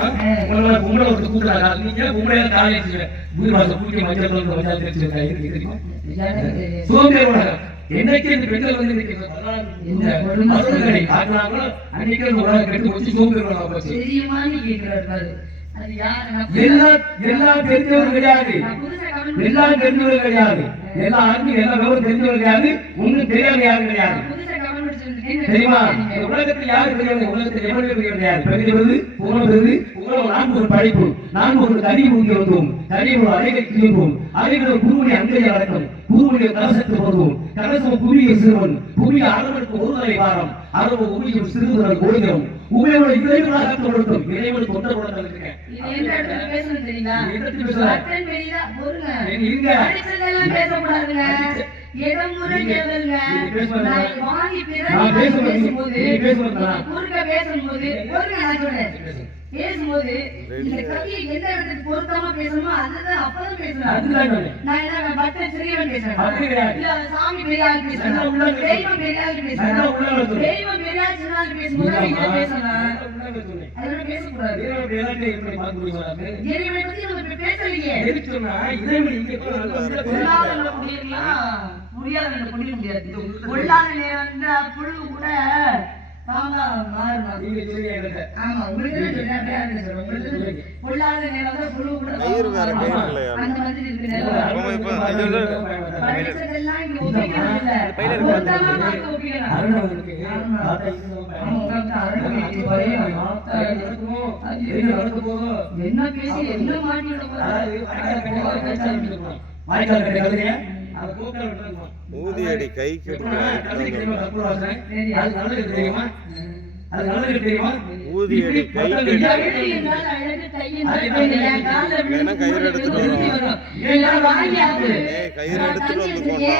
உங்களை ஒரு கூப்பிடாங்க நீங்க உங்களே காலேஜ் வீடு வாசல் கூட்டி மஞ்சள் கலந்து மஞ்சள் தேய்ச்சி தெரியுமா சோம்பேறி உலகம் என்னைக்கு இந்த பெண்கள் வந்து ஆக்குறாங்களோ அன்னைக்கு உலகம் கெட்டு போச்சு சோம்பேறி உலகம் போச்சு எல்லாம் தெரிஞ்சவர்கள் கிடையாது எல்லாம் தெரிஞ்சவர்கள் கிடையாது எல்லா ஆண்களும் எல்லா விவரம் தெரிஞ்சவர்கள் கிடையாது ஒன்றும் தெரியாத யாரும் கிடையாது தெரியுமா உலகத்தில் யாரு கிடையாது உலகத்தில் எவ்வளவு கிடையாது பெறுகிறது உணர்வது உங்களோட நான்கு ஒரு படைப்பு நான்கு ஒரு தனி மூங்கி வந்தோம் தனி ஒரு அலைகளை தீர்வோம் அலைகளை குருமணி அங்கையை அடக்கம் குருமணியை கலசத்து போடுவோம் கலசம் புவியை சிறுவன் புவிய அரவனுக்கு ஒரு தலை வாரம் அரவு உமையும் சிறுவர்கள் கோடிகளும் உமையோட இறைவனாக கொடுக்கும் இறைவன் தொண்டை கொடுத்து இருக்கேன் பேசும்போது இந்த கவியை எந்த இடத்துக்கு பொருத்தமா பேசணுமோ அதுதான் அப்பதான் பேசுறேன். நான் என்ன பக்தன் சிறியவன் பேசுறேன் இல்ல சாமி பெரியாள் பேசுறேன் தெய்வம் பெரியாள் பேசுறேன் தெய்வம் பெரியாள் சொன்னாலும் பேசும்போது நீங்க பேசலாம் அதெல்லாம் பேசக்கூடாது. இறைவனை பத்தி நம்ம பேசலையே முடியாது உள்ளாத நேரம் புழு கூட என்ன பேசி என்ன மாட்டி ஊதியடி கைக்கு ஊதியடி கைக்கு கயிறு எடுத்துட்டு வரும் கயிறு எடுத்துட்டு வந்து போடா